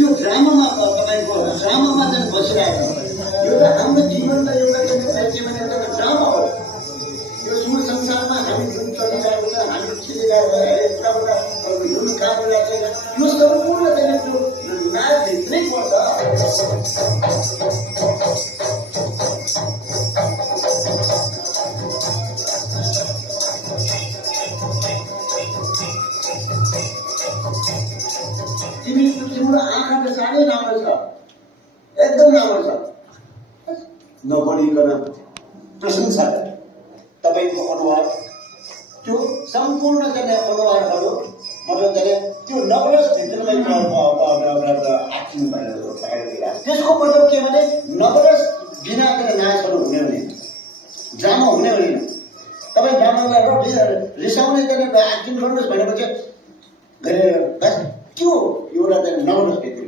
त्यो ड्रामामा तपाईँको ड्रामामा चाहिँ बसिरहेको यो त हाम्रो जीवनमा एउटा जीवन एउटा ड्रामा हो। यो सुर संसारमा हामी जुन चलिरहेको छ, हामी खेलिरहेको हरेक कुराबाट जुन काम गरिरहेको छ, यो सम्पूर्ण चाहिँ त्यो नाचभित्रै पर्छ। तिम्रो आँखा त साह्रै राम्रो छ, एकदम राम्रो छ। नबोलिकन प्रशंसा तपाईँको अनुहार, त्यो सम्पूर्ण चाहिँ अनुहारहरू मतलब चाहिँ त्यो नवरस भित्रमै आँखिनु भनेर त्यसको मतलब के भने नवरस बिना नाचहरू हुने हुने ड्रामा हुने होइन। तपाईँ ड्रामालाई रिसाउने चाहिँ एक्टिङ गर्नुहोस् भनेको चाहिँ गरेर के हो एउटा चाहिँ नवरस भित्र